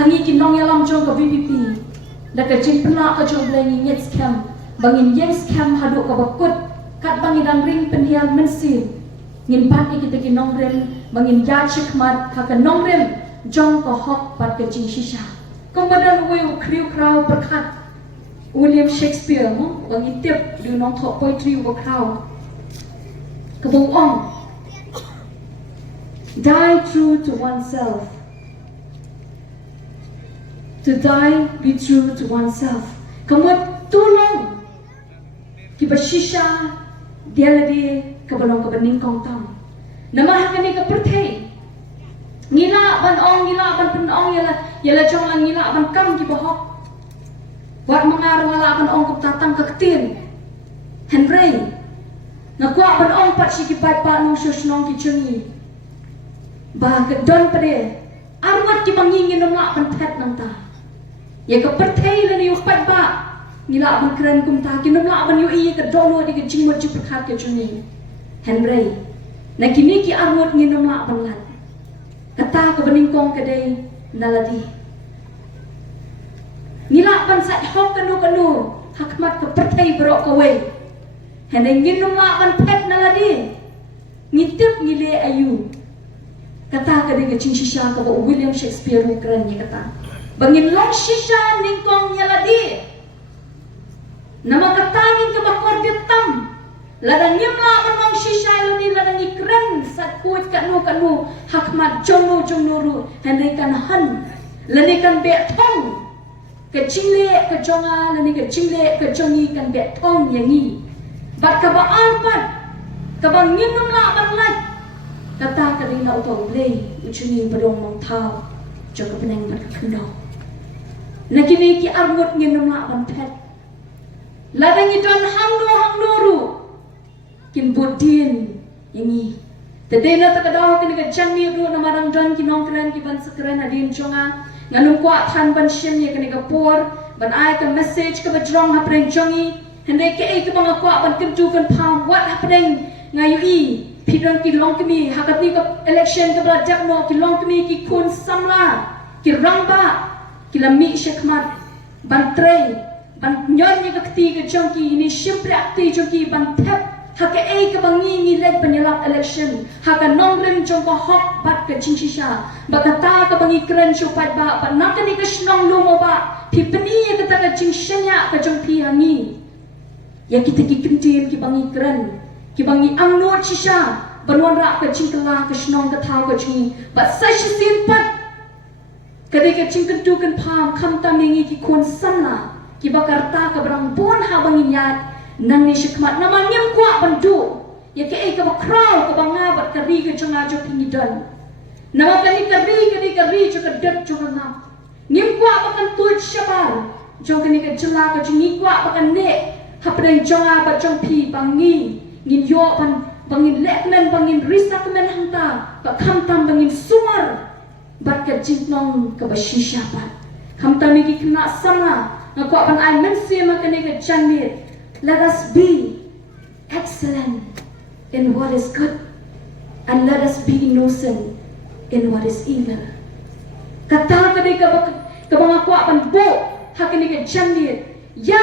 hangi kinong yalam jong ka VPP da ka jimpla ka jong blangi nget scam bangin yang scam hadu ka bakut kat bangidang ring penhial mensil ngin pat kita kinong rem bangin ya chikmat ka nong rem jong ka hok pat ka jing shisha kemudian we kriu krau berkat William Shakespeare mo bangin tip du nong thok poetry wa krau kabong ong die true to oneself. To die, be true to oneself. Kamu tolong kita shisha dia lagi kebalong kebening kong tam. Nama hakani kepertai. Ngila ban pen ong yala jong lang ngila ban kam kita hok. Buat mengar wala ban ong kup tatang keketin. Henry. Ngakwa ban ong pat si kipai pa nong shush-nong kichungi. Bah kedon pade. Arwat ki bangingin nong lak ban pet nang ta. Ya ke pertai lani upat ba ngila ban keren kum ta kinum la ban yu i ke dono di ke jingmot ju perkat ke juni Henry na kini ki armot nginum la ban lat kata ke beningkong ke dei naladi ngila ban sat hok kanu hakmat ke pertai berok ke we Henry nginum la ban pet naladi ngitip ngile ayu kata ke dei ke chingshisha ke William Shakespeare keren ya kata bangin long shisha ningkong nyaladi nama katangin ke bakor ditam ladang nyemla manong shisha lani ladang ikren sat kuat kanu hakmat jono ru henry kan han lani kan be thong ke chingle ke jonga lani ke chingle ke jongi kan be thong yangi bat ka ba arpat ka bang nginum la ban lai kata ka ding na utong play uchuni padong mong thao jong peneng bat kendo na kini ki armut nginum la ban pet ladang idon hangno ru kin bodin yangi tadena takadaw kini ka jangni ru na marang don kinong kren ki ban sekren adin jonga nganum kwa than ban shem ye kini ka por ban ai ka message ka bajrong hapreng jongi hende ke ai ka bang kwa ban kintu kan pham what happening ngayu i pidang ki long kemi hakati ka election ka bra jakno ki long kemi ki kun samla ki rangba kilami syakmat ban tray ban nyon ni kakti ke jongki ini simpre akti jongki ban tap haka ai ke bangi ngilek penyelap election haka nongrem jongko hok bat ke chingshisha bakata ke bangi keren chupat ba ban nakani ke snong Lummawbah pipeni ke kata ke chingshanya ke jongpi hangi ya kita ki kentin ki bangi keren ki bangi angno chisha banwan ra ke chingkala ke snong ke thau ke chingi bat sai shisin pat ketika cingkentu kan pam kam tamingi ki kon samla ki bakarta ka brang pun ha bangin yat nang ni shikmat nama nyam kwa bandu ya ke ai ka bakraw ka banga bat kari ka changa jo pingidan nama kani kari jo ka dat jo na nyam kwa bakan tuj shabar jo kani ka jela ka jingi kwa bakan ne hapren jonga ba jong pi bangi ngin yo ban bangin lekmen bangin risakmen hanta ba kam tam bangin sumar bat ka jingnong ka bashisha pat ham tami ki kena sama ngako ban ai mensi makane ka janit let us be excellent in what is good and let us be innocent in what is evil kata ka ka bang ako ban bo hakane ka janit ya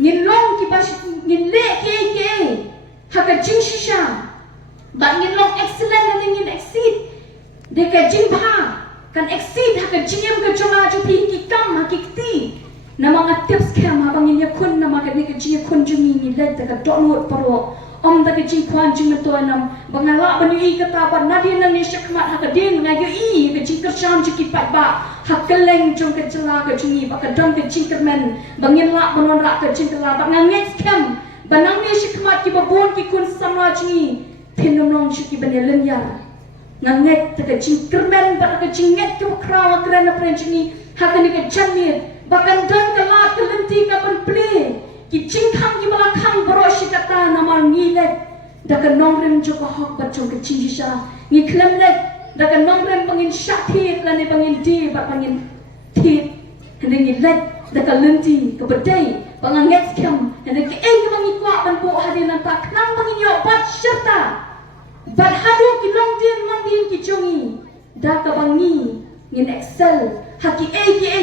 ngilong ki bas ngile ke haka jingshisha ba ngilong excellent and ngin exceed deka jingha kan exceed haka jingem ka chonga ju pi ki kam hakikti na mga tips kam habang inya kun na mga deka jing kun jungi ni led deka donut paro om deka jing kwan jing meto nam bangala ban yu kata ba nadin na ni shakmat haka din ngayo i ka jing kersham ju ki pat ba hakeleng jong ka jela ka jungi ba ka dom ka jing kermen bangin la banon ra ka jing kala ba nganget kam banang ni shakmat ki ba bon ki kun samla jungi pinum long shi ki banelen ya nganget taka jing kermen ba taka jinget ka krawa krana prenjini hakani ka janit bakan dan ka la ka lenti ka pan ple ki jing kham ki bala kham baro shi kata namar ngilet daka nongrem jo ka hok ba jong ka jingisha ngi klemlet daka nongrem pangin shathi lani pangin di ba pangin thit hende ngi let daka lenti ka badai panganget kam hende ki eng mangi kwa ban po hadinan ta knang pangin yo bat syarta Bat hadu ki long din mang din ki chongi da ka bangi ngin excel haki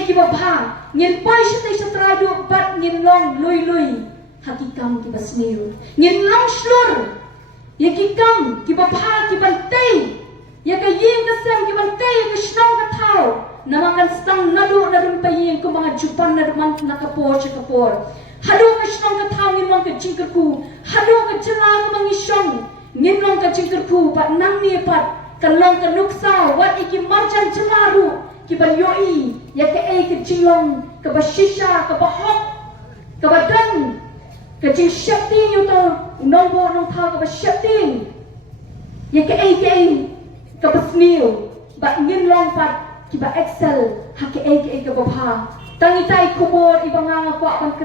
ki babha ngin poi shtai shatradu bat ngin long lui haki kam ki basnil ngin long shlur yaki kam ki babha ki bantai yaka yin ka sem ki bantai ka shnong ka thau namakan stang nadu payin ko mga jupan na man nakapor halo ka shnong ka thau ngin long ka jingkerku halo ka jala ka mangisong ngin long ka jingkerku bat nang ni pat kalong ka nuksa wat iki marjan jamaru ki baryoi yaka ka jinglong ka bashisha ka bahok ka badan ka jing shakting yuto nongbo nong thau ka bashakting yaka ka basnil ba ngin long pat ki ba excel hake ka babha tangi tai kubor ibanga ko akan